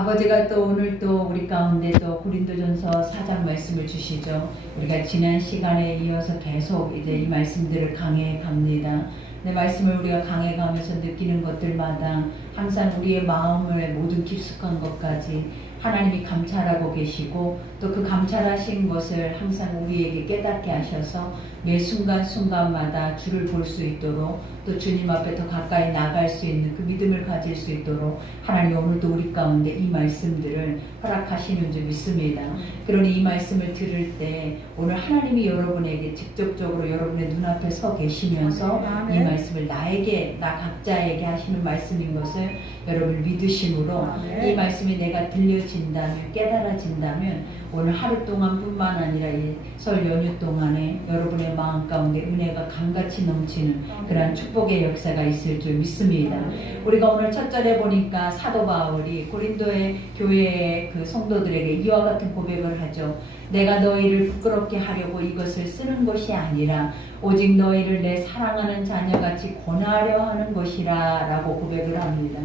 아버지가 또 오늘 또 우리 가운데 또 고린도전서 4장 말씀을 주시죠. 우리가 지난 시간에 이어서 계속 이제 이 말씀들을 강해 갑니다. 내 말씀을 우리가 강해 가면서 느끼는 것들마다 항상 우리의 마음을 모든 깊숙한 것까지 하나님이 감찰하고 계시고 또 그 감찰하신 것을 항상 우리에게 깨닫게 하셔서 매 순간순간마다 주를 볼 수 있도록 또 주님 앞에 더 가까이 나갈 수 있는 그 믿음을 가질 수 있도록 하나님 오늘도 우리 가운데 이 말씀들을 허락하시는 줄 믿습니다. 그러니 이 말씀을 들을 때 오늘 하나님이 여러분에게 직접적으로 여러분의 눈앞에 서 계시면서 이 말씀을 나에게 나 각자에게 하시는 말씀인 것을 여러분 믿으심으로 이 말씀이 내가 들려진다면 깨달아진다면 오늘 하루 동안뿐만 아니라 이 설 연휴 동안에 여러분의 마음 가운데 은혜가 강같이 넘치는 그러한 축복의 역사가 있을 줄 믿습니다. 우리가 오늘 첫 절에 보니까 사도 바울이 고린도의 교회의 그 성도들에게 이와 같은 고백을 하죠. 내가 너희를 부끄럽게 하려고 이것을 쓰는 것이 아니라 오직 너희를 내 사랑하는 자녀같이 권하려 하는 것이라 라고 고백을 합니다.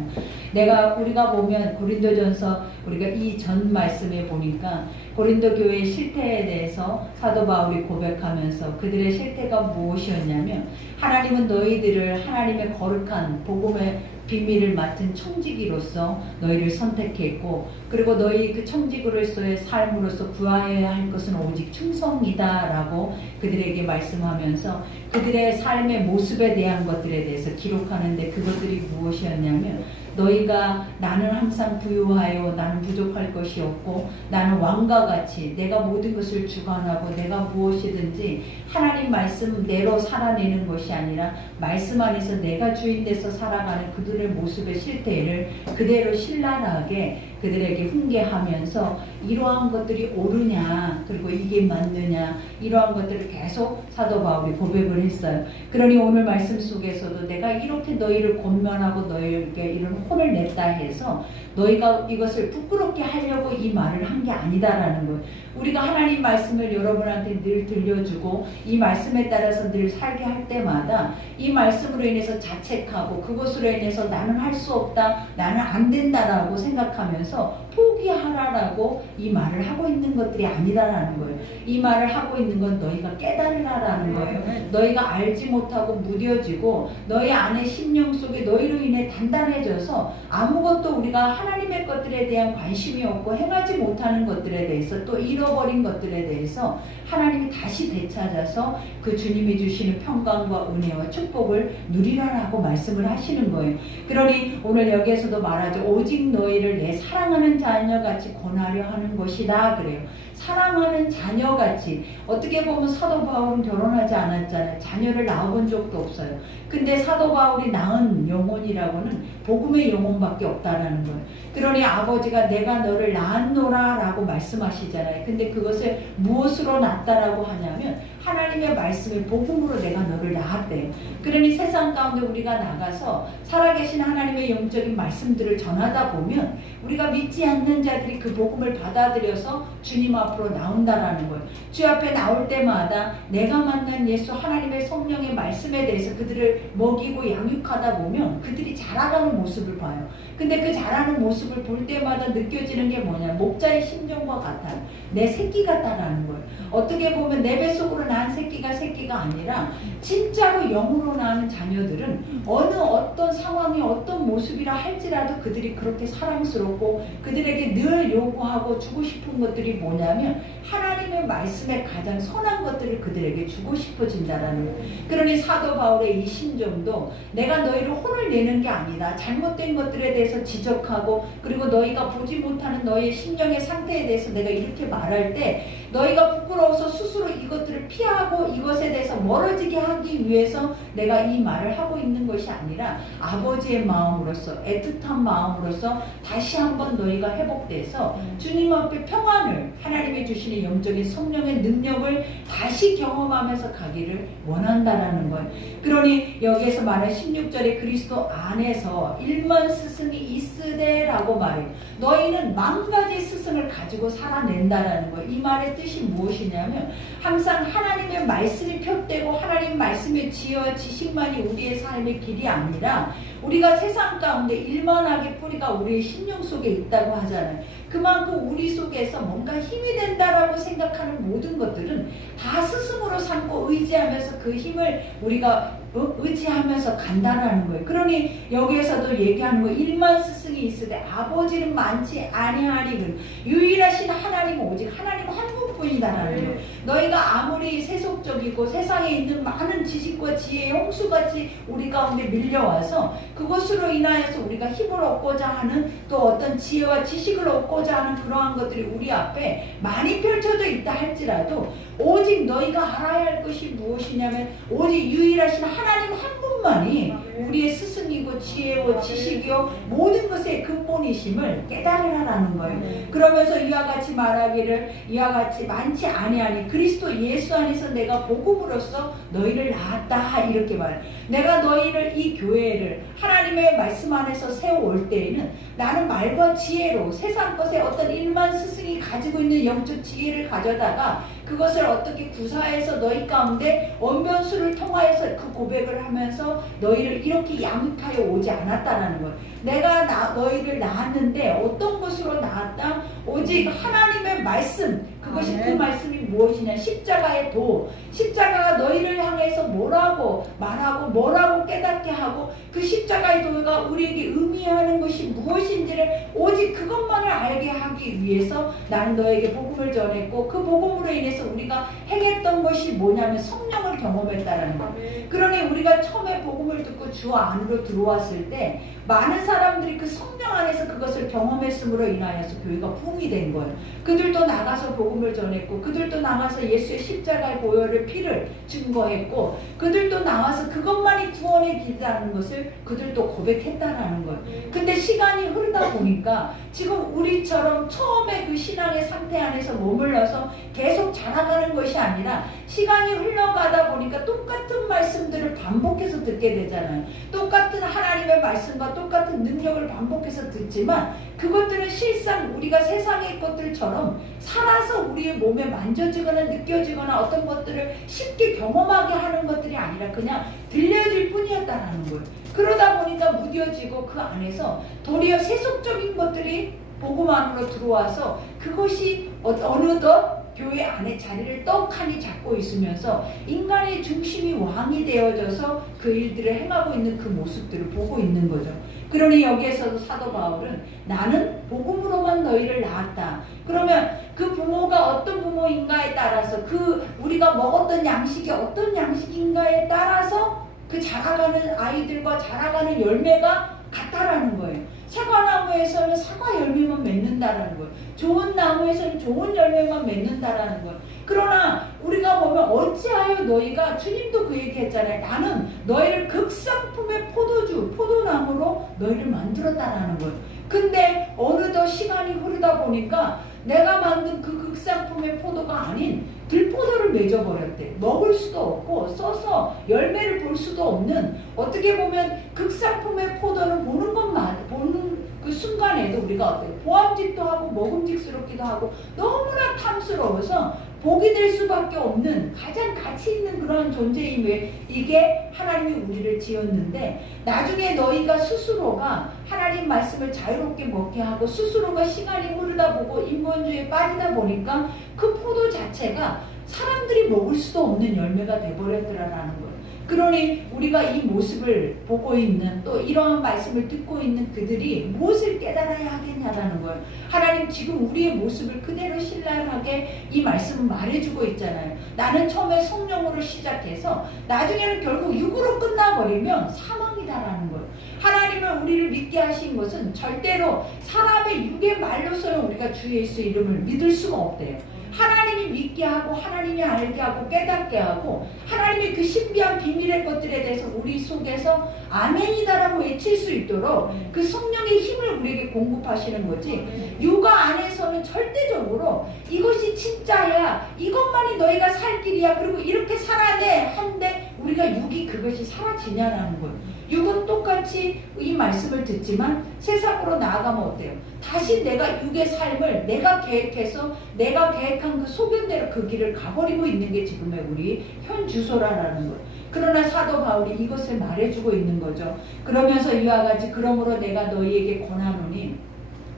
우리가 보면 고린도전서 우리가 이 전 말씀에 보니까 고린도 교회의 실태에 대해서 사도 바울이 고백하면서 그들의 실태가 무엇이었냐면 하나님은 너희들을 하나님의 거룩한 복음의 비밀을 맡은 청지기로서 너희를 선택했고 그리고 너희 그 청지기로서의 삶으로서 구하여야 할 것은 오직 충성이다 라고 그들에게 말씀하면서 그들의 삶의 모습에 대한 것들에 대해서 기록하는데 그것들이 무엇이었냐면 너희가 나는 항상 부유하여 나는 부족할 것이 없고 나는 왕과 같이 내가 모든 것을 주관하고 내가 무엇이든지 하나님 말씀대로 살아내는 것이 아니라 말씀 안에서 내가 주인 돼서 살아가는 그들의 모습의 실태를 그대로 신랄하게 그들에게 훈계하면서 이러한 것들이 옳으냐 그리고 이게 맞느냐 이러한 것들을 계속 사도 바울이 고백을 했어요. 그러니 오늘 말씀 속에서도 내가 이렇게 너희를 권면하고 너희에게 이런 혼을 냈다 해서 너희가 이것을 부끄럽게 하려고 이 말을 한 게 아니다라는 거예요. 우리가 하나님 말씀을 여러분한테 늘 들려주고 이 말씀에 따라서 늘 살게 할 때마다 이 말씀으로 인해서 자책하고 그것으로 인해서 나는 할 수 없다 나는 안 된다라고 생각하면서 포기하라라고 이 말을 하고 있는 것들이 아니다라는 거예요. 이 말을 하고 있는 건 너희가 깨달으라라는 거예요. 너희가 알지 못하고 무뎌지고 너희 안에 심령 속에 너희로 인해 단단해져서 아무것도 우리가 하나님의 것들에 대한 관심이 없고 행하지 못하는 것들에 대해서 또 잃어버린 것들에 대해서 하나님이 다시 되찾아서 그 주님이 주시는 평강과 은혜와 축복을 누리라라고 말씀을 하시는 거예요. 그러니 오늘 여기에서도 말하죠. 오직 너희를 내 사랑하는 자녀같이 권하려 하는 것이다 그래요. 사랑하는 자녀같이 어떻게 보면 사도 바울은 결혼하지 않았잖아요. 자녀를 낳아본 적도 없어요. 근데 사도 바울이 낳은 영혼이라고는 복음의 영혼밖에 없다라는 거예요. 그러니 아버지가 내가 너를 낳았노라 라고 말씀하시잖아요. 근데 그것을 무엇으로 낳았다라고 하냐면 하나님의 말씀을 복음으로 내가 너를 낳았대요. 그러니 세상 가운데 우리가 나가서 살아계신 하나님의 영적인 말씀들을 전하다 보면 우리가 믿지 않는 자들이 그 복음을 받아들여서 주님 앞으로 나온다라는 거예요. 주 앞에 나올 때마다 내가 만난 예수 하나님의 성령의 말씀에 대해서 그들을 먹이고 양육하다 보면 그들이 자라가는 모습을 봐요. 근데 그 자라는 모습을 볼 때마다 느껴지는 게 뭐냐 목자의 심정과 같아요. 내 새끼 같다라는 거예요. 어떻게 보면 내 뱃속으로 낳은 새끼가 아니라 진짜로 영으로 낳은 자녀들은 어떤 상황이 어떤 모습이라 할지라도 그들이 그렇게 사랑스럽고 그들에게 늘 요구하고 주고 싶은 것들이 뭐냐면 하나님의 말씀에 가장 선한 것들을 그들에게 주고 싶어진다라는 거예요. 그러니 사도 바울의 이 심정도 내가 너희를 혼을 내는 게 아니다. 잘못된 것들에 대해서 지적하고 그리고 너희가 보지 못하는 너희의 심령의 상태에 대해서 내가 이렇게 말할 때 너희가 부끄러워서 스스로 이것들을 피하고 이것에 대해서 멀어지게 하기 위해서 내가 이 말을 하고 있는 것이 아니라 아버지의 마음으로서 애틋한 마음으로서 다시 한번 너희가 회복돼서 주님 앞에 평안을 하나님이 주시는 영적인 성령의 능력을 다시 경험하면서 가기를 원한다라는 거예요. 그러니 여기에서 말하는 16절에 그리스도 안에서 일만 스승이 있으되라고 말해요. 너희는 만 가지 스승을 가지고 살아낸다라는 거예요. 이 말의 뜻이 무엇이냐면 항상 하나님의 말씀이 폈되고 하나님 말씀에 지어 지식만이 우리의 삶의 길이 아니라 우리가 세상 가운데 일만하게 뿌리가 우리의 심령 속에 있다고 하잖아요. 그만큼 우리 속에서 뭔가 힘이 된다라고 생각하는 모든 것들은 다 스승으로 삼고 의지하면서 그 힘을 우리가 의지하면서 간다라는 거예요. 그러니 여기에서도 얘기하는 거, 일만 스승이 있으되 아버지는 많지 아니하리군. 유일하신 하나님은 오직 하나님 한 분뿐이다라는 거예요. 너희가 아무리 세속적이고 세상에 있는 많은 지식과 지혜의 홍수같이 우리 가운데 밀려와서 그것으로 인하여서 우리가 힘을 얻고자 하는, 또 어떤 지혜와 지식을 얻고자 하는 그러한 것들이 우리 앞에 많이 펼쳐져 있다 할지라도, 오직 너희가 알아야 할 것이 무엇이냐면 오직 유일하신 하나님 한 분만이 우리의 스승이고 지혜와 지식이요 모든 것의 근본이심을 깨달으라는 거예요. 그러면서 이와 같이 말하기를, 이와 같이 많지 아니하니 그리스도 예수 안에서 내가 복음으로써 너희를 낳았다, 이렇게 말해요. 내가 너희를, 이 교회를 하나님의 말씀 안에서 세워올 때에는 나는 말과 지혜로 세상 것에 어떤 일만 스승이 가지고 있는 영적 지혜를 가져다가 그것을 어떻게 구사해서 너희 가운데 언변수를 통하여서 그 고백을 하면서 너희를 이렇게 양육하여 오지 않았다라는 거예요. 내가 너희를 낳았는데 어떤 것으로 낳았다? 오직 하나님의 말씀, 그것이 그 말씀이 무엇이냐? 십자가의 도, 십자가가 너희를 향해서 뭐라고 말하고 뭐라고 깨닫게 하고 그 십자가의 도가 우리에게 의미하는 것이 무엇인지를 오직 그것만을 알게 하기 위해서 나는 너에게 복음을 전했고, 그 복음으로 인해서 우리가 행했던 것이 뭐냐면 성령을 경험했다라는 거예요. 그러니 우리가 처음에 복음을 듣고 주 안으로 들어왔을 때 많은 사람들이 그 성령 안에서 그것을 경험했음으로 인하여서 교회가 부흥이 된 거예요. 그들도 나가서 복음을 전했고, 그들도 나가서 예수의 십자가의 보혈의 피를 증거했고, 그들도 나와서 그것만이 구원의 길이라는 것을 그들도 고백했다라는 거예요. 근데 시간이 흐르다 보니까 지금 우리처럼 처음에 그 신앙의 상태 안에서 머물러서 계속 자라가는 것이 아니라 시간이 흘러가다 보니까 똑같은 말씀들을 반복해서 듣게 되잖아요. 똑같은 하나님의 말씀과 똑같은 능력을 반복해서 듣지만 그것들은 실상 우리가 세상의 것들처럼 살아서 우리의 몸에 만져지거나 느껴지거나 어떤 것들을 쉽게 경험하게 하는 것들이 아니라 그냥 들려질 뿐이었다라는 거예요. 그러다 보니까 무뎌지고 그 안에서 도리어 세속적인 것들이 복음 안으로 들어와서 그것이 어느덧 교회 안에 자리를 떡하니 잡고 있으면서 인간의 중심이 왕이 되어져서 그 일들을 행하고 있는 그 모습들을 보고 있는 거죠. 그러니 여기에서도 사도 바울은 나는 복음으로만 너희를 낳았다. 그러면 그 부모가 어떤 부모인가에 따라서, 그 우리가 먹었던 양식이 어떤 양식인가에 따라서 그 자라가는 아이들과 자라가는 열매가 같다라는 거예요. 사과나무에서는 사과 열매만 맺는다라는 거예요. 좋은 나무에서는 좋은 열매만 맺는다라는 거예요. 그러나 우리가 보면 어찌하여 너희가, 주님도 그 얘기 했잖아요. 나는 너희를 극상품의 포도나무로 너희를 만들었다라는 거예요. 근데 어느덧 시간이 흐르다 보니까 내가 만든 그 극상품의 포도가 아닌 들포도를 맺어버렸대. 먹을 수도 없고 써서 열매를 볼 수도 없는, 어떻게 보면 극상품의 포도는 보는 그 순간에도 우리가 어때요? 보암직도 하고 먹음직스럽기도 하고 너무나 탐스러워서 복이 될 수밖에 없는 가장 가치 있는 그런 존재인 왜 이게 하나님이 우리를 지었는데, 나중에 너희가 스스로가 하나님 말씀을 자유롭게 먹게 하고 스스로가 시간이 흐르다 보고 인본주의에 빠지다 보니까 그 포도 자체가 사람들이 먹을 수도 없는 열매가 돼버렸더라라는 거예요. 그러니 우리가 이 모습을 보고 있는, 또 이러한 말씀을 듣고 있는 그들이 무엇을 깨달아야 하겠냐라는 거예요. 하나님 지금 우리의 모습을 그대로 신랄하게 이 말씀을 말해주고 있잖아요. 나는 처음에 성령으로 시작해서 나중에는 결국 육으로 끝나버리면 사망이다라는 거예요. 하나님은 우리를 믿게 하신 것은 절대로 사람의 육의 말로서는 우리가 주 예수 이름을 믿을 수가 없대요. 하나님이 믿게 하고 하나님이 알게 하고 깨닫게 하고 하나님의 그 신비한 비밀의 것들에 대해서 우리 속에서 아멘이다라고 외칠 수 있도록 그 성령의 힘을 우리에게 공급하시는 거지, 육아 안에서는 절대적으로 이것이 진짜야, 이것만이 너희가 살 길이야, 그리고 이렇게 살아내 한데 우리가 육이 그것이 사라지냐라는 거예요. 육은 똑같이 이 말씀을 듣지만 세상으로 나아가면 어때요? 다시 내가 육의 삶을 내가 계획해서 내가 계획한 그 소견대로 그 길을 가버리고 있는 게 지금의 우리 현 주소라는 거예요. 그러나 사도 바울이 이것을 말해주고 있는 거죠. 그러면서 이와 같이 그러므로 내가 너희에게 권하노니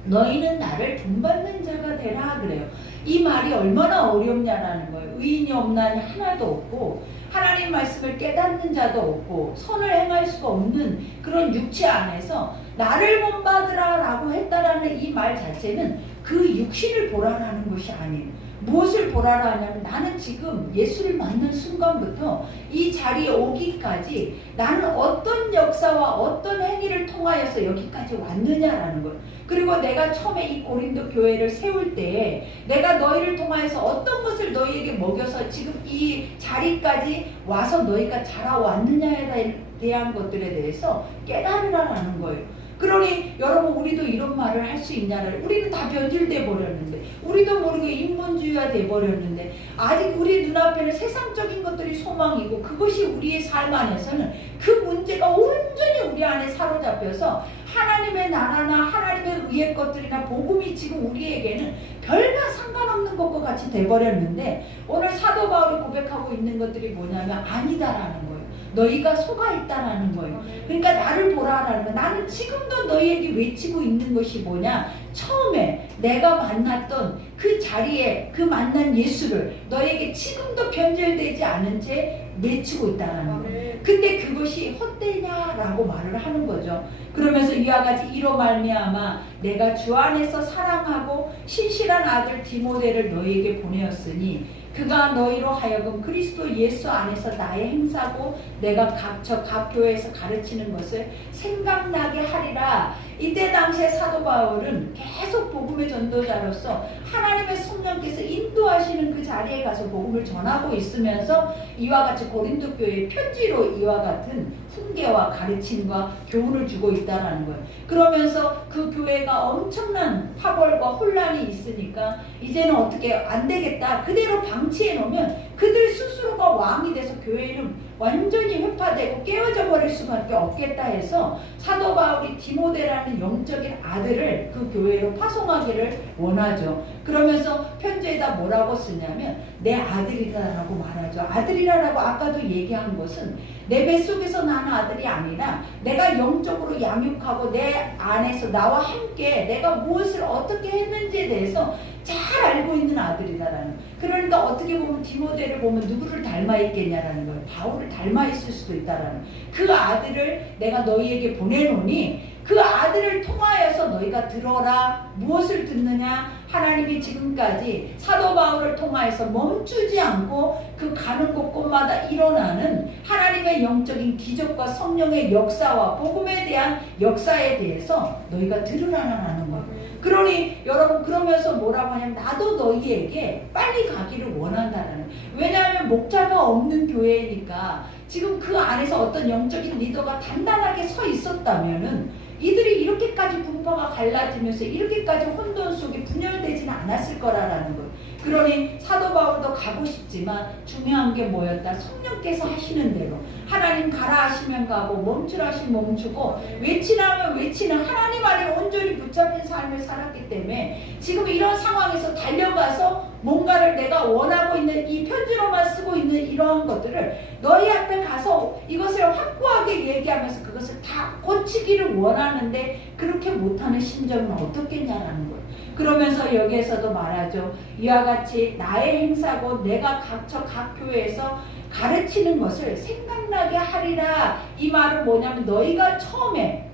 너희는 나를 본받는 자가 되라 그래요. 이 말이 얼마나 어렵냐라는 거예요. 의인이 없나니 하나도 없고 하나님 말씀을 깨닫는 자도 없고 선을 행할 수가 없는 그런 육체 안에서 나를 본받으라 라고 했다라는 이 말 자체는 그 육신을 보라라는 것이 아니에요. 무엇을 보라라 하냐면 나는 지금 예수를 만난 순간부터 이 자리에 오기까지 나는 어떤 역사와 어떤 행위를 통하여서 여기까지 왔느냐라는 거예요. 그리고 내가 처음에 이 고린도 교회를 세울 때 내가 너희를 통하여서 어떤 것을 너희에게 먹여서 지금 이 자리까지 와서 너희가 자라왔느냐에 대한 것들에 대해서 깨달으라라는 거예요. 그러니 여러분 우리도 이런 말을 할 수 있냐를 우리는 다 변질돼 버렸는데 우리도 모르게 인본주의가 돼 버렸는데 아직 우리 눈앞에는 세상적인 것들이 소망이고 그것이 우리의 삶 안에서는 그 문제가 온전히 우리 안에 사로잡혀서 하나님의 나라나 하나님의 의의 것들이나 복음이 지금 우리에게는 별과 상관없는 것과 같이 돼버렸는데 오늘 사도 바울이 고백하고 있는 것들이 뭐냐면 아니다라는 거예요. 너희가 속아 있다라는 거예요. 그러니까 나를 보라라는 거예요. 나는 지금도 너희에게 외치고 있는 것이 뭐냐? 처음에 내가 만났던 그 자리에 그 만난 예수를 너희에게 지금도 변절되지 않은 채 외치고 있다라는 거예요. 근데 그것이 헛되냐라고 말을 하는 거죠. 그러면서 이와 같이 이로 말미암아 내가 주 안에서 사랑하고 신실한 아들 디모데를 너희에게 보내었으니 그가 너희로 하여금 그리스도 예수 안에서 나의 행사고 내가 각 교회에서 가르치는 것을 생각나게 하리라. 이때 당시에 사도 바울은 계속 복음의 전도자로서 하나님의 성령께서 인도하시는 그 자리에 가서 복음을 전하고 있으면서 이와 같이 고린도 교회에 편지로 이와 같은 훈계와 가르침과 교훈을 주고 있다라는 거예요. 그러면서 그 교회가 엄청난 파벌과 혼란이 있으니까 이제는 어떻게 안 되겠다. 그대로 방치해 놓으면 그들 스스로가 왕이 돼서 교회는 완전히 회파되고 깨어져 버릴 수밖에 없겠다 해서 사도 바울이 디모데라는 영적인 아들을 그 교회로 파송하기를 원하죠. 그러면서 편지에다 뭐라고 쓰냐면 내 아들이다라고 말하죠. 아들이라고 아까도 얘기한 것은 내 뱃속에서 나는 아들이 아니라 내가 영적으로 양육하고 내 안에서 나와 함께 내가 무엇을 어떻게 했는지에 대해서 잘 알고 있는 아들이다라는. 그러니까 어떻게 보면 디모데를 보면 누구를 닮아 있겠냐라는 거예요. 바울을 닮아 있을 수도 있다라는. 그 아들을 내가 너희에게 보내노니 그 아들을 통하여서 너희가 들어라. 무엇을 듣느냐? 하나님이 지금까지 사도 바울을 통하여서 멈추지 않고 그 가는 곳곳마다 일어나는 하나님의 영적인 기적과 성령의 역사와 복음에 대한 역사에 대해서 너희가 들으라라는 거예요. 그러니 여러분 그러면서 뭐라고 하냐면 나도 너희에게 빨리 가기를 원한다라는. 왜냐하면 목자가 없는 교회니까 지금 그 안에서 어떤 영적인 리더가 단단하게 서 있었다면은 이들이 이렇게까지 분파가 갈라지면서 이렇게까지 혼돈 속에 분열되지는 않았을 거라는 것. 그러니 사도 바울도 가고 싶지만 중요한 게 뭐였다? 성령께서 하시는 대로 하나님 가라 하시면 가고 멈추라 하시면 멈추고 외치라 하면 외치는 하나님 안에 온전히 붙잡힌 삶을 살았기 때문에 지금 이런 상황에서 달려가서 뭔가를 내가 원하고 있는 이 편지로만 쓰고 있는 이러한 것들을 너희 앞에 가서 이것을 확고하게 얘기하면서 그것을 다 고치기를 원하는데 그렇게 못하는 심정은 어떻겠냐라는 거예요. 그러면서 여기에서도 말하죠. 이와 같이 나의 행사고 내가 각 교회에서 가르치는 것을 생각나게 하리라. 이 말은 뭐냐면 너희가 처음에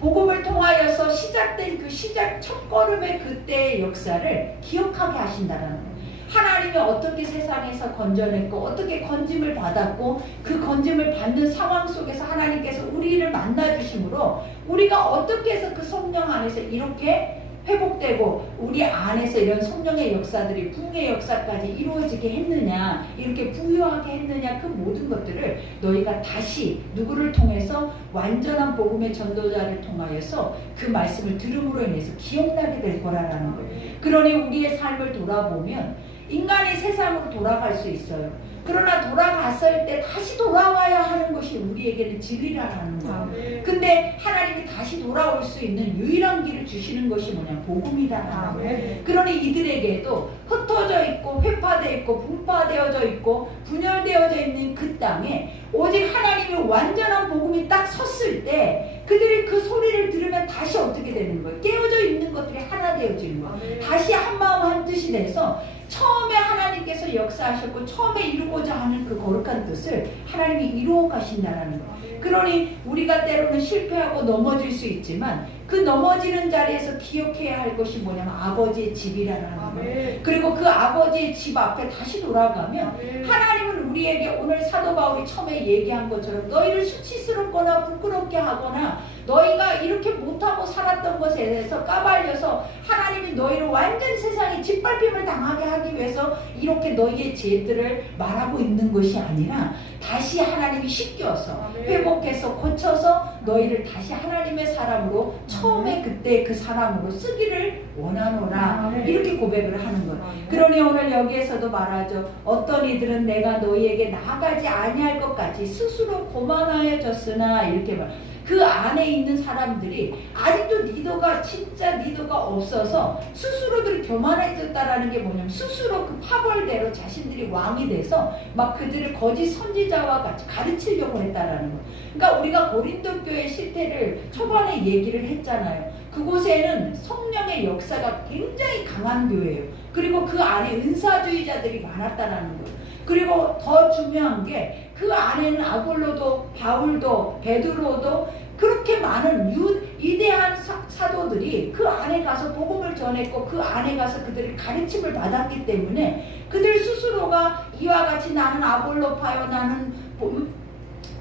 복음을 통하여서 시작된 그 시작 첫걸음의 그때의 역사를 기억하게 하신다라는 거예요. 하나님이 어떻게 세상에서 건져냈고 어떻게 건짐을 받았고 그 건짐을 받는 상황 속에서 하나님께서 우리를 만나주심으로 우리가 어떻게 해서 그 성령 안에서 이렇게 회복되고 우리 안에서 이런 성령의 역사들이 부흥의 역사까지 이루어지게 했느냐 이렇게 부유하게 했느냐 그 모든 것들을 너희가 다시 누구를 통해서 완전한 복음의 전도자를 통하여서 그 말씀을 들음으로 인해서 기억나게 될 거라는 거예요. 그러니 우리의 삶을 돌아보면 인간이 세상으로 돌아갈 수 있어요. 그러나 돌아갔을 때 다시 돌아와야 하는 것이 우리에게는 진리라는 거예요. 근데 하나님이 다시 돌아올 수 있는 유일한 길을 주시는 것이 뭐냐? 복음이다라는 거예요. 그러니 이들에게도 흩어져 깨어져 있고 회파되어 있고 분파되어져 있고 분열되어져 있는 그 땅에 오직 하나님의 완전한 복음이 딱 섰을 때 그들이 그 소리를 들으면 다시 어떻게 되는 거예요? 깨어져 있는 것들이 하나 되어지는 거예요. 다시 한 마음 한 뜻이 돼서 처음에 하나님께서 역사하셨고 처음에 이루고자 하는 그 거룩한 뜻을 하나님이 이루어 가신다는 거예요. 그러니 우리가 때로는 실패하고 넘어질 수 있지만 그 넘어지는 자리에서 기억해야 할 것이 뭐냐면 아버지의 집이라는 거예요. 그리고 그 아버지의 집 앞에 다시 돌아가면 하나님은 우리에게 오늘 사도 바울이 처음에 얘기한 것처럼 너희를 수치스럽거나 부끄럽게 하거나 너희가 이렇게 못하고 살았던 것에 대해서 까발려서 하나님이 너희를 완전 세상에 짓밟힘을 당하게 하기 위해서 이렇게 너희의 죄들을 말하고 있는 것이 아니라 다시 하나님이 씻겨서 회복해서 고쳐서 너희를 다시 하나님의 사람으로 처음에 그때 그 사람으로 쓰기를 원하노라 이렇게 고백을 하는 거예요. 그러니 오늘 여기에서도 말하죠. 어떤 이들은 내가 너희에게 나아가지 아니할 것 같이 스스로 고만하여졌으나 이렇게 말. 그 안에 있는 사람들이 아직도 리더가 진짜 리더가 없어서 스스로들이 교만해졌다라는 게 뭐냐면 스스로 그 파벌대로 자신들이 왕이 돼서 막 그들을 거짓 선지자와 같이 가르치려고 했다라는 거. 그러니까 우리가 고린도 교회 실태를 초반에 얘기를 했잖아요. 그곳에는 성령의 역사가 굉장히 강한 교회예요. 그리고 그 안에 은사주의자들이 많았다라는 거예요. 그리고 더 중요한 게 그 안에는 아볼로도 바울도 베드로도 그렇게 많은 위대한 사도들이 그 안에 가서 복음을 전했고 그 안에 가서 그들이 가르침을 받았기 때문에 그들 스스로가 이와 같이 나는 아볼로파요, 나는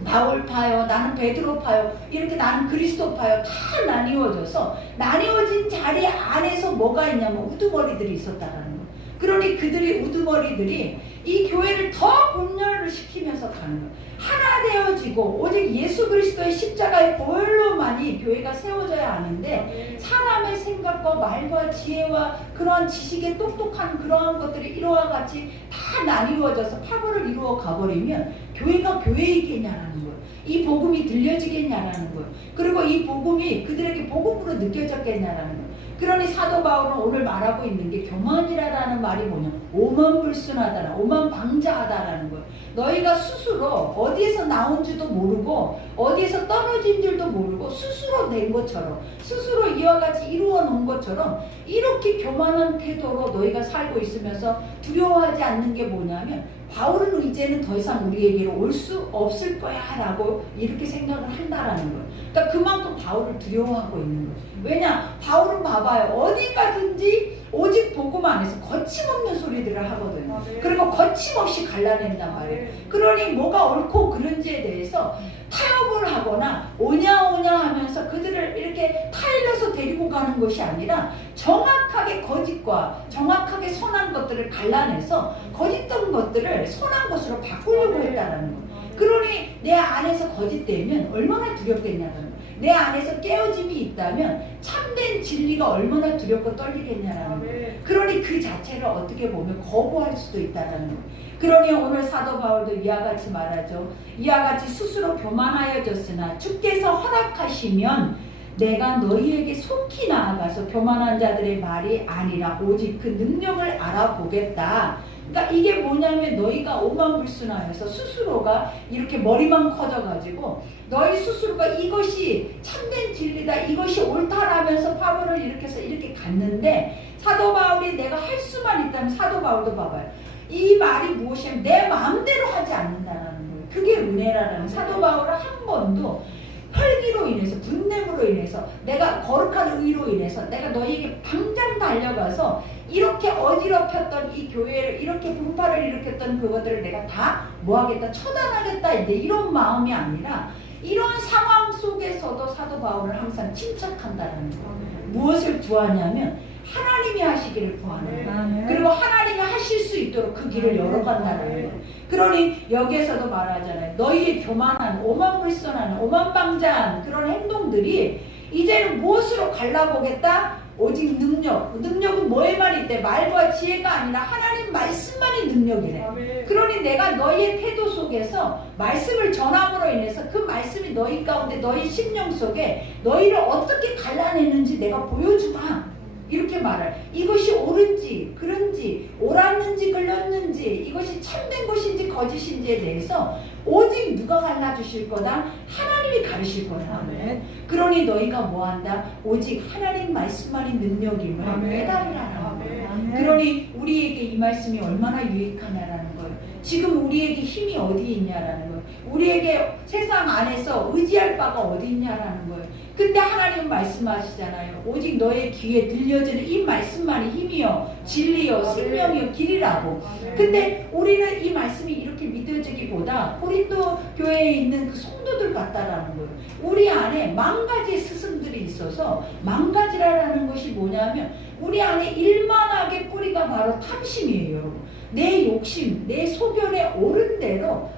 바울파요, 나는 베드로파요, 이렇게 나는 그리스도파요 다 나뉘어져서 나뉘어진 자리 안에서 뭐가 있냐면 우두머리들이 있었다라는 거예요. 그러니 그들이 우두머리들이 이 교회를 더 분열을 시키면서 가는 거예요. 하나 되어지고 오직 예수 그리스도의 십자가의 보혈로만이 교회가 세워져야 하는데 사람의 생각과 말과 지혜와 그러한 지식의 똑똑한 그러한 것들이 이와 같이 다 나뉘어져서 파벌을 이루어 가버리면 교회가 교회이겠냐라는 거예요. 이 복음이 들려지겠냐라는 거예요. 그리고 이 복음이 그들에게 복음으로 느껴졌겠냐라는 거예요. 그러니 사도 바울은 오늘 말하고 있는 게 교만이라는 말이 뭐냐, 오만불순하다라, 오만방자하다라는 거예요. 너희가 스스로 어디에서 나온지도 모르고 어디에서 떨어진 줄도 모르고 스스로 된 것처럼 스스로 이와 같이 이루어 놓은 것처럼 이렇게 교만한 태도로 너희가 살고 있으면서 두려워하지 않는 게 뭐냐면 바울은 이제는 더 이상 우리에게로 올 수 없을 거야 라고 이렇게 생각을 한다라는 거예요. 그러니까 그만큼 바울을 두려워하고 있는 거예요. 왜냐? 바울은 봐봐요. 어디 가든지 오직 복음 안에서 거침없는 소리들을 하거든요. 그리고 거침없이 갈라낸단 말이에요. 그러니 뭐가 옳고 그른지에 대해서 타협을 하거나 오냐 하면서 그들을 이렇게 타일러서 데리고 가는 것이 아니라 정확하게 거짓과 정확하게 선한 것들을 갈라내서 거짓된 것들을 선한 것으로 바꾸려고 했다는 거예요. 그러니 내 안에서 거짓되면 얼마나 두렵겠냐는 거예요. 내 안에서 깨어짐이 있다면 참된 진리가 얼마나 두렵고 떨리겠냐라는 거예요. 그러니 그 자체를 어떻게 보면 거부할 수도 있다는 거예요. 그러니 오늘 사도 바울도 이와 같이 말하죠. 이와 같이 스스로 교만하여졌으나 주께서 허락하시면 내가 너희에게 속히 나아가서 교만한 자들의 말이 아니라 오직 그 능력을 알아보겠다. 그러니까 이게 뭐냐면 너희가 오만불순하여서 스스로가 이렇게 머리만 커져가지고 너희 스스로가 이것이 참된 진리다, 이것이 옳다라면서 파벌을 일으켜서 이렇게 갔는데 사도 바울이 내가 할 수만 있다면 사도 바울도 봐봐요. 이 말이 무엇이냐면 내 마음대로 하지 않는다는 거예요. 그게 은혜라는 사도 바울은 한 번도 혈기로 인해서 분냄으로 인해서 내가 거룩한 의로 인해서 내가 너희에게 당장 달려가서 이렇게 어지럽혔던 이 교회를 이렇게 분파를 일으켰던 그것들을 내가 다 뭐하겠다 처단하겠다 이제 이런 마음이 아니라 이런 상황 속에서도 사도 바울을 항상 침착한다는 거예요. 무엇을 구하냐면 하나님이 하시기를 구하는 거예요. 그리고 하나님이 하실 수 있도록 그 길을 열어간다는 거예요. 그러니 여기에서도 말하잖아요. 너희의 교만한 오만불선한 오만방자한 그런 행동들이 이제는 무엇으로 갈라보겠다? 오직 능력은 뭐에만 있대? 말과 지혜가 아니라 하나님 말씀만이 능력이래. 그러니 내가 너희의 태도 속에서 말씀을 전함으로 인해서 그 말씀이 너희 가운데 너희 심령 속에 너희를 어떻게 갈라내는지 내가 보여주마. 이렇게 말할. 이것이 옳은지 그른지 옳았는지 글렀는지 이것이 참된 것인지 거짓인지에 대해서 오직 누가 갈라주실 거다? 하나님이 가르실 거다. 아멘. 그러니 너희가 뭐한다? 오직 하나님 말씀만이 능력임을 아멘. 깨달으라는 거예요. 아멘. 그러니 우리에게 이 말씀이 얼마나 유익하냐라는 거예요. 지금 우리에게 힘이 어디 있냐라는 거예요. 우리에게 세상 안에서 의지할 바가 어디 있냐라는 거예요. 근데 하나님은 말씀하시잖아요. 오직 너의 귀에 들려지는 이 말씀만이 힘이요 진리요 생명이요 길이라고. 근데 우리는 이 말씀이 이렇게 믿어지기보다 고린도 교회에 있는 그 성도들 같다라는 거예요. 우리 안에 만 가지의 스승들이 있어서 망가지라라는 것이 뭐냐면 우리 안에 일만하게 뿌리가 바로 탐심이에요, 여러분. 내 욕심, 내 소견에 옳은 대로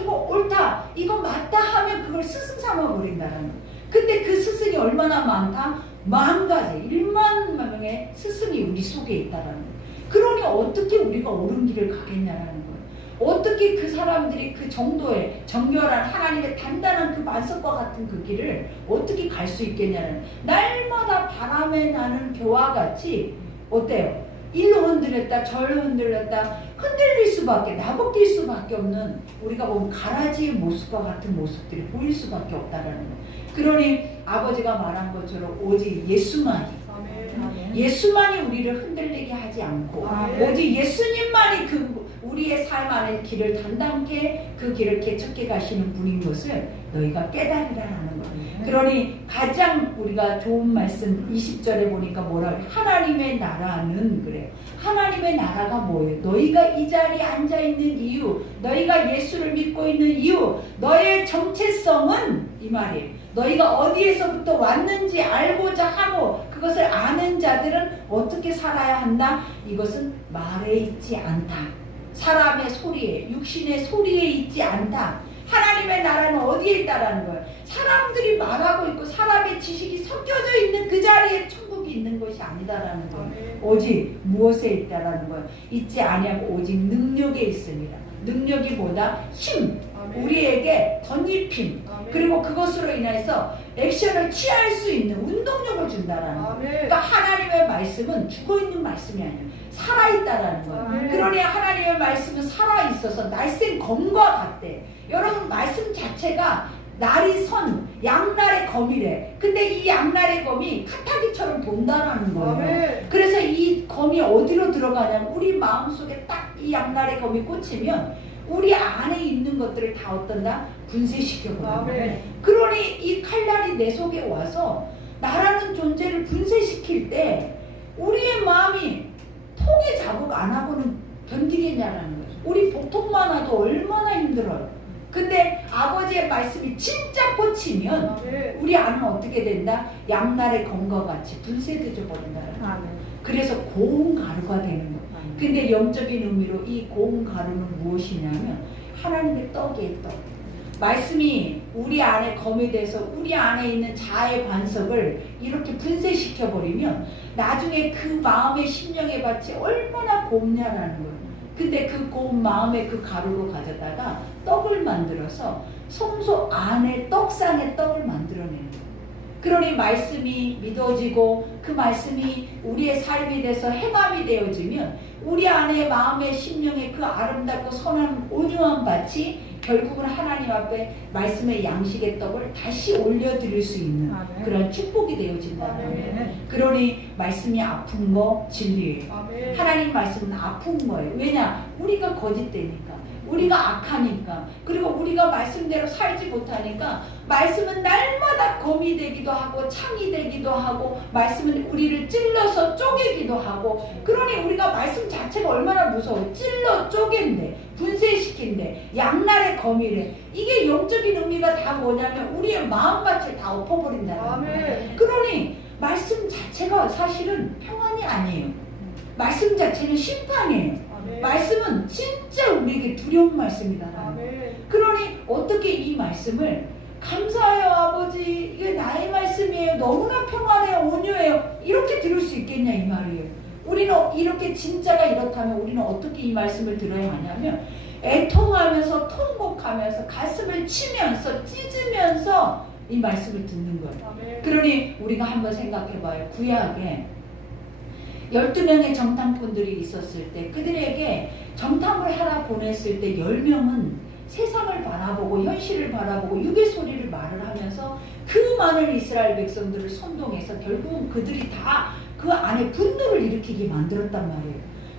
이거 옳다, 이거 맞다 하면 그걸 스승 삼아 버린다는 거예요. 근데 그 스승이 얼마나 많다? 만 가지, 1만 명의 스승이 우리 속에 있다라는 거예요. 그러니 어떻게 우리가 옳은 길을 가겠냐라는 거예요. 어떻게 그 사람들이 그 정도의 정결한 하나님의 단단한 그 반석과 같은 그 길을 어떻게 갈 수 있겠냐는, 날마다 바람에 나는 벼와 같이 어때요? 일로 흔들렸다 절로 흔들렸다 흔들릴 수밖에, 나벗길 수밖에 없는, 우리가 보면 가라지의 모습과 같은 모습들이 보일 수밖에 없다라는 거예요. 그러니 아버지가 말한 것처럼 오직 예수만이 우리를 흔들리게 하지 않고 오직 예수님만이 우리의 삶 안에 길을 단단케 그 길을 개척해 가시는 분인 것을 너희가 깨달으라는 거예요. 그러니 가장 우리가 좋은 말씀 20절에 보니까 뭐라 그래? 하나님의 나라는 그래요. 하나님의 나라가 뭐예요? 너희가 이 자리에 앉아있는 이유, 너희가 예수를 믿고 있는 이유, 너의 정체성은 이 말이에요. 너희가 어디에서부터 왔는지 알고자 하고 그것을 아는 자들은 어떻게 살아야 한다? 이것은 말에 있지 않다. 사람의 소리에, 육신의 소리에 있지 않다. 하나님의 나라는 어디에 있다라는 거예요. 사람들이 말하고 있고 사람의 지식이 섞여져 있는 그 자리에 천국이 있는 것이 아니다라는 거예요. 오직 무엇에 있다라는 거예요. 있지 아니하고 오직 능력에 있습니다. 능력이 뭐다? 힘. 우리에게 덧입힘. 그리고 그것으로 인해서 액션을 취할 수 있는 운동력을 준다라는 거예요. 그러니까 하나님의 말씀은 죽어있는 말씀이 아니에요. 살아있다라는 거예요. 그러니 하나님의 말씀은 살아있어서 날쌘 검과 같대. 여러분, 말씀 자체가 날이 선 양날의 검이래. 근데 이 양날의 검이 카타기처럼 돈다라는 거예요. 그래서 이 검이 어디로 들어가냐면 우리 마음속에 딱 이 양날의 검이 꽂히면 우리 안에 있는 것들을 다 어떤다? 분쇄시켜버린다. 그러니 이 칼날이 내 속에 와서 나라는 존재를 분쇄시킬 때 우리의 마음이 통의 자국 안 하고는 견디겠냐라는 거예요. 우리 복통만 와도 얼마나 힘들어요. 근데 아버지의 말씀이 진짜 꽂히면 우리 안은 어떻게 된다? 양날의 검과 같이 분쇄되어 버린다. 그래서 고운 가루가 되는 거예요. 근데 영적인 의미로 이 고운 가루는 무엇이냐면 하나님의 떡이에요. 떡. 말씀이 우리 안에 검이 돼서 우리 안에 있는 자아의 반석을 이렇게 분쇄시켜 버리면 나중에 그 마음의 심령의 밭이 얼마나 곱냐라는 거예요. 근데 그 고운 마음의 그 가루로 가져다가 떡을 만들어서 성소 안에 떡상의 떡을 만들어내는 거예요. 그러니 말씀이 믿어지고 그 말씀이 우리의 삶이 돼서 행함이 되어지면 우리 안에 마음의 심령의 그 아름답고 선한 온유한 밭이 결국은 하나님 앞에 말씀의 양식의 떡을 다시 올려드릴 수 있는 그런 축복이 되어진다는 거예요. 그러니 말씀이 아픈 거 진리예요. 하나님 말씀은 아픈 거예요. 왜냐? 우리가 거짓되니까, 우리가 악하니까, 그리고 우리가 말씀대로 살지 못하니까 말씀은 날마다 검이 되기도 하고 창이 되기도 하고 말씀은 우리를 찔러서 쪼개기도 하고. 그러니 우리가 말씀 자체가 얼마나 무서워요. 찔러 쪼갠데 분쇄시킨데 양날의 검이래. 이게 영적인 의미가 다 뭐냐면 우리의 마음밭을 다 엎어버린다는 거예요. 그러니 말씀 자체가 사실은 평안이 아니에요. 말씀 자체는 심판이에요. 말씀은 진짜 우리에게 두려운 말씀이다. 그러니 어떻게 이 말씀을 감사해요 아버지, 이게 나의 말씀이에요, 너무나 평안해요, 온유해요, 이렇게 들을 수 있겠냐 이 말이에요. 우리는 이렇게 진짜가 이렇다면 우리는 어떻게 이 말씀을 들어야 하냐면 애통하면서 통곡하면서 가슴을 치면서 찢으면서 이 말씀을 듣는 거예요. 그러니 우리가 한번 생각해봐요. 구약에 12명의 정탐꾼들이 있었을 때 그들에게 정탐을 하러 보냈을 때 10명은 세상을 바라보고 현실을 바라보고 육의 소리를 말을 하면서 그 많은 이스라엘 백성들을 선동해서 결국은 그들이 다 그 안에 분노를 일으키게 만들었단 말이에요.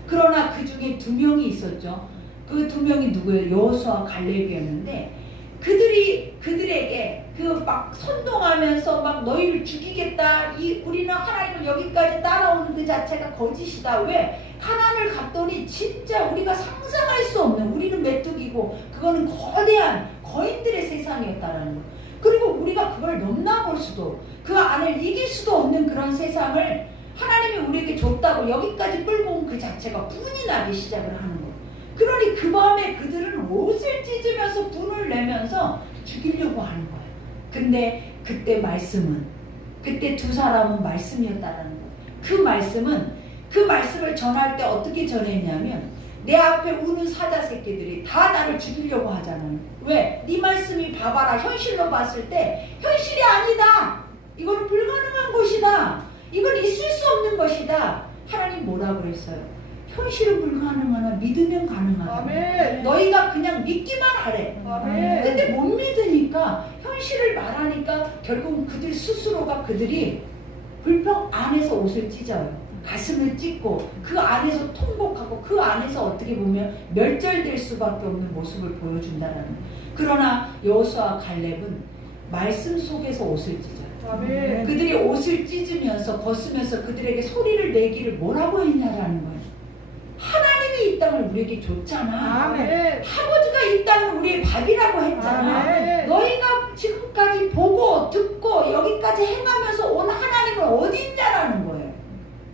그러나 그 중에 2명이 있었죠. 그 2명이 누구예요? 여호수아와 갈렙이었는데 그들에게 그 막 선동하면서 막 너희를 죽이겠다. 우리는 하나님을 여기까지 따라오는 그 자체가 거짓이다. 왜? 가나안을 갔더니 진짜 우리가 상상할 수 없는, 우리는 메뚜기고 그거는 거대한 거인들의 세상이었다라는 거. 그리고 우리가 그걸 넘나볼 수도, 그 안을 이길 수도 없는 그런 세상을 하나님이 우리에게 줬다고 여기까지 끌고 온 그 자체가 분이 나기 시작을 하는 거예요. 그러니 그 밤에 그들은 옷을 찢으면서 분을 내면서 죽이려고 하는 거예요. 근데 그때 말씀은, 그때 2 사람은 말씀이었다라는 거예요. 그 말씀을 전할 때 어떻게 전했냐면, 내 앞에 우는 사자 새끼들이 다 나를 죽이려고 하잖아요. 왜? 네 말씀이 봐봐라. 현실로 봤을 때 현실이 아니다. 이거는 불가능한 것이다. 이건 있을 수 없는 것이다. 하나님 뭐라 그랬어요? 현실은 불가능하나 믿으면 가능하다. 아멘. 너희가 그냥 믿기만 하래. 아멘. 근데 못 믿으니까, 현실을 말하니까 결국은 그들 스스로가 그들이 불평 안에서 옷을 찢어요. 가슴을 찢고 그 안에서 통곡하고 그 안에서 어떻게 보면 멸절될 수밖에 없는 모습을 보여준다라는 거예요. 그러나 여호수아와 갈렙은 말씀 속에서 옷을 찢어요. 아멘. 그들이 옷을 찢으면서 벗으면서 그들에게 소리를 내기를 뭐라고 했냐라는 거예요. 하나님이 이 땅을 우리에게 줬잖아. 아멘. 아버지가 이 땅을 우리의 밥이라고 했잖아. 아멘. 너희가 지금까지 보고 듣고 여기까지 행하면서 온 하나님은 어디 있냐라는 거예요.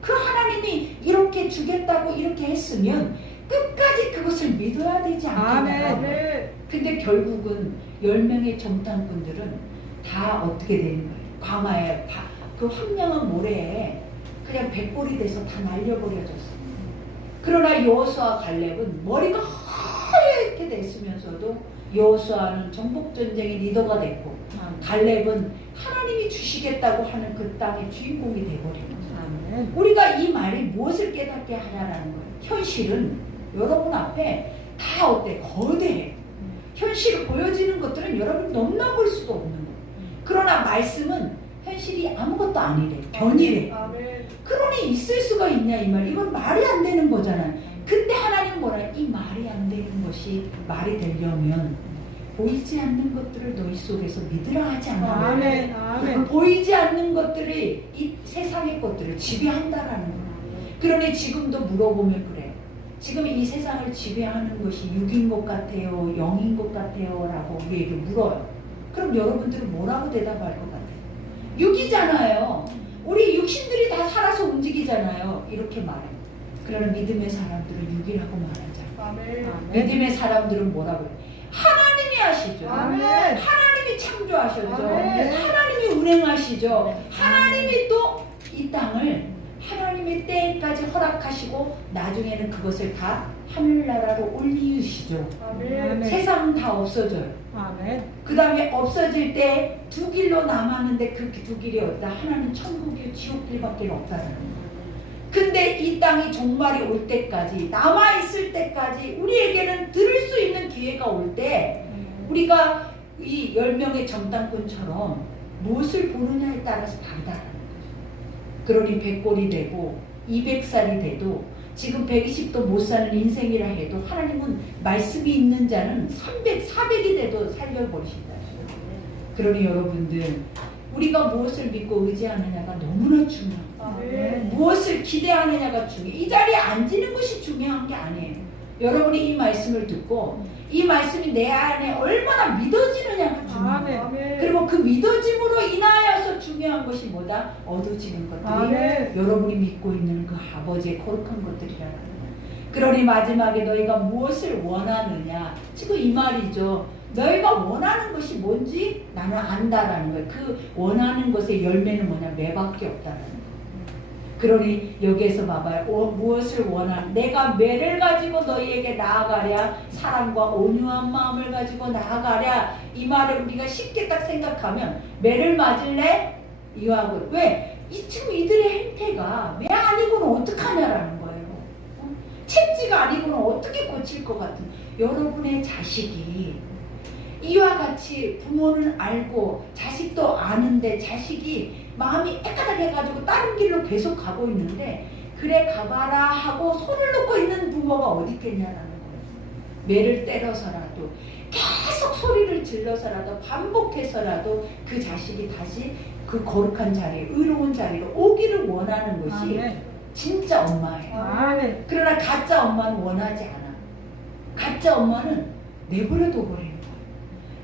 그 하나님이 이렇게 주겠다고 이렇게 했으면 끝까지 그것을 믿어야 되지 않겠냐. 아멘. 근데 결국은 10명의 정탐꾼들은 다 어떻게 되는 거예요? 광야에 그 황량한 모래에 그냥 백골이 돼서 다 날려버려졌어요. 그러나 여호수아와 갈렙은 머리가 하얗게 됐으면서도, 여호수아는 정복전쟁의 리더가 됐고 갈렙은 하나님이 주시겠다고 하는 그 땅의 주인공이 돼버린 거예요. 우리가 이 말이 무엇을 깨닫게 하냐라는 거예요. 현실은 여러분 앞에 다 어때? 거대해. 현실을 보여지는 것들은 여러분 넘나볼 수도 없는 거예요. 그러나 말씀은 현실이 아무것도 아니래. 변이래. 아멘. 그러니 있을 수가 있냐 이 말. 이건 말이 안 되는 거잖아요. 근데 하나님은 뭐라? 이 말이 안 되는 것이 말이 되려면 보이지 않는 것들을 너희 속에서 믿으라 하지 않아. 아멘. 아멘. 보이지 않는 것들이 이 세상의 것들을 지배한다라는 거예요. 그러니 지금도 물어보면 그래. 지금 이 세상을 지배하는 것이 육인 것 같아요, 영인 것 같아요 라고 우리에게 물어요. 그럼 여러분들은 뭐라고 대답할 것 같아요? 육이잖아요. 우리 육신들이 다 살아서 움직이잖아요. 이렇게 말해요. 그러나 믿음의 사람들은 육이라고 말하자. 아멘. 믿음의 사람들은 뭐라고 해요? 하나님이 하시죠. 아멘. 하나님이 창조하셨죠. 아멘. 하나님이 운행하시죠. 네. 하나님이 또 이 땅을 하나님의 때까지 허락하시고 나중에는 그것을 다 하늘나라로 올리시죠. 아멘. 세상은 다 없어져요. 아멘. 그 다음에 없어질 때 2 길로 남았는데 그 2 길이 어디다? 하나는 천국이요 지옥길밖에 없다는 거예요. 근데 이 땅이 종말이 올 때까지, 남아있을 때까지 우리에게는 들을 수 있는 기회가 올 때 우리가 이 10명의 정탐꾼처럼 무엇을 보느냐에 따라서 다르다는 거예요. 그러니 100골이 되고 200살이 돼도 지금 120도 못 사는 인생이라 해도 하나님은 말씀이 있는 자는 300, 400이 돼도 살려버리신다. 그러니 여러분들, 우리가 무엇을 믿고 의지하느냐가 너무나 중요합니다. 아멘. 무엇을 기대하느냐가 중요해요. 이 자리에 앉는 것이 중요한 게 아니에요. 여러분이 이 말씀을 듣고 이 말씀이 내 안에 얼마나 믿어지느냐가 중요해요. 아멘. 그리고 그 믿어짐으로 인하여서 중요한 것이 뭐다? 얻어지는 것들이 아멘. 여러분이 믿고 있는 그 아버지의 거룩한 것들이라는 거예요. 그러니 마지막에 너희가 무엇을 원하느냐, 지금 이 말이죠. 너희가 원하는 것이 뭔지 나는 안다라는 거예요. 그 원하는 것의 열매는 뭐냐? 매밖에 없다라는 거예요. 그러니 여기에서 봐봐요. 무엇을 원하는, 내가 매를 가지고 너희에게 나아가랴, 사랑과 온유한 마음을 가지고 나아가랴. 이 말을 우리가 쉽게 딱 생각하면 매를 맞을래? 이와고. 왜? 지금 이들의 행태가 매 아니고는 어떡하냐. 것 같은 여러분의 자식이 이와 같이 부모는 알고 자식도 아는데 자식이 마음이 애까닥해가지고 다른 길로 계속 가고 있는데 그래 가봐라 하고 손을 놓고 있는 부모가 어디 있겠냐라는 거예요. 매를 때려서라도 계속 소리를 질러서라도 반복해서라도 그 자식이 다시 그 거룩한 자리, 의로운 자리로 오기를 원하는 것이 진짜 엄마예요. 그러나 가짜 엄마는 원하지 않아. 가짜 엄마는 내버려둬 버리는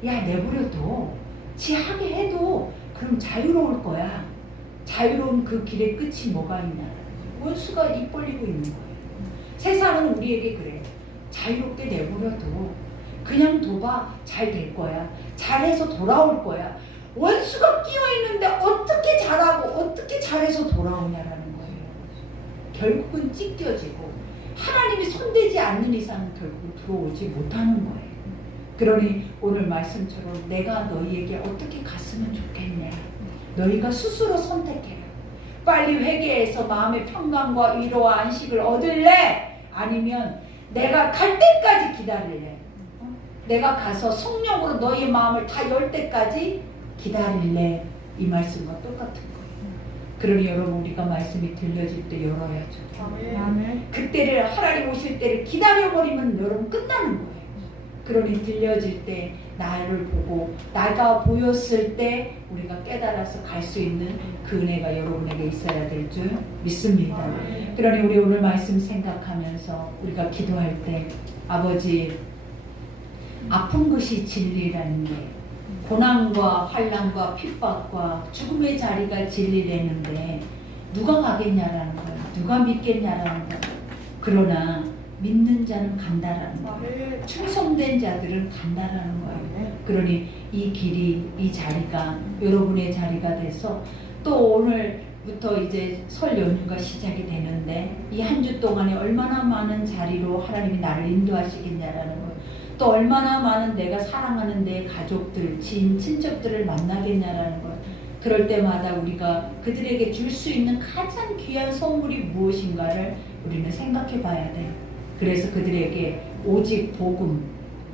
거야. 야, 내버려둬. 지 하게 해도 그럼 자유로울 거야. 자유로운 그 길의 끝이 뭐가 있냐. 원수가 입 벌리고 있는 거예요. 세상은 우리에게 그래. 자유롭게 내버려둬. 그냥 둬봐. 잘 될 거야. 잘해서 돌아올 거야. 원수가 끼어있는데 어떻게 잘하고 어떻게 잘해서 돌아오냐라는 거예요. 결국은 찢겨지고 하나님이 손대지 않는 이상 결국 들어오지 못하는 거예요. 그러니 오늘 말씀처럼 내가 너희에게 어떻게 갔으면 좋겠냐. 너희가 스스로 선택해라. 빨리 회개해서 마음의 평강과 위로와 안식을 얻을래? 아니면 내가 갈 때까지 기다릴래? 내가 가서 성령으로 너희의 마음을 다 열 때까지 기다릴래? 이 말씀과 똑같은 거예요. 그러니 여러분 우리가 말씀이 들려질 때 열어야죠. 아멘. 그때를 하나님 오실 때를 기다려버리면 여러분 끝나는 거예요. 그러니 들려질 때 나를 보고 나가 보였을 때 우리가 깨달아서 갈 수 있는 그 은혜가 여러분에게 있어야 될 줄 믿습니다. 그러니 우리 오늘 말씀 생각하면서 우리가 기도할 때 아버지 아픈 것이 진리라는 게 고난과 환난과 핍박과 죽음의 자리가 진리라는데 누가 가겠냐라는 거야. 누가 믿겠냐라는 거야. 그러나 믿는 자는 간다라는 거예요. 충성된 자들은 간다라는 거예요. 그러니 이 길이 이 자리가 여러분의 자리가 돼서 또 오늘부터 이제 설 연휴가 시작이 되는데 이 한 주 동안에 얼마나 많은 자리로 하나님이 나를 인도하시겠냐라는 거예요. 또 얼마나 많은 내가 사랑하는 내 가족들, 지인, 친척들을 만나겠냐라는 거예요. 그럴 때마다 우리가 그들에게 줄 수 있는 가장 귀한 선물이 무엇인가를 우리는 생각해 봐야 돼요. 그래서 그들에게 오직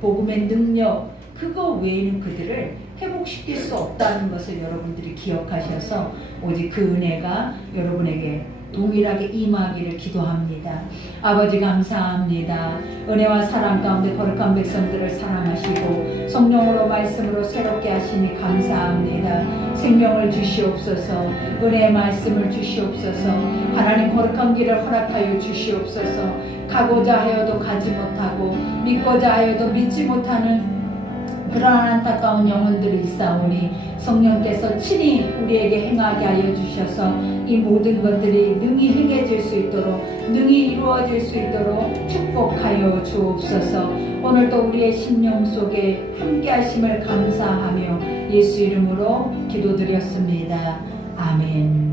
복음의 능력, 그거 외에는 그들을 회복시킬 수 없다는 것을 여러분들이 기억하셔서 오직 그 은혜가 여러분에게 동일하게 임하기를 기도합니다. 아버지 감사합니다. 은혜와 사랑 가운데 거룩한 백성들을 사랑하시고 성령으로 말씀으로 새롭게 하시니 감사합니다. 생명을 주시옵소서. 은혜의 말씀을 주시옵소서. 하나님 거룩한 길을 허락하여 주시옵소서. 가고자 하여도 가지 못하고 믿고자 하여도 믿지 못하는 그러한 안타까운 영혼들이 있사오니 성령께서 친히 우리에게 행하게 하여 주셔서 이 모든 것들이 능히 행해질 수 있도록 능히 이루어질 수 있도록 축복하여 주옵소서. 오늘도 우리의 심령 속에 함께 하심을 감사하며 예수 이름으로 기도드렸습니다. 아멘.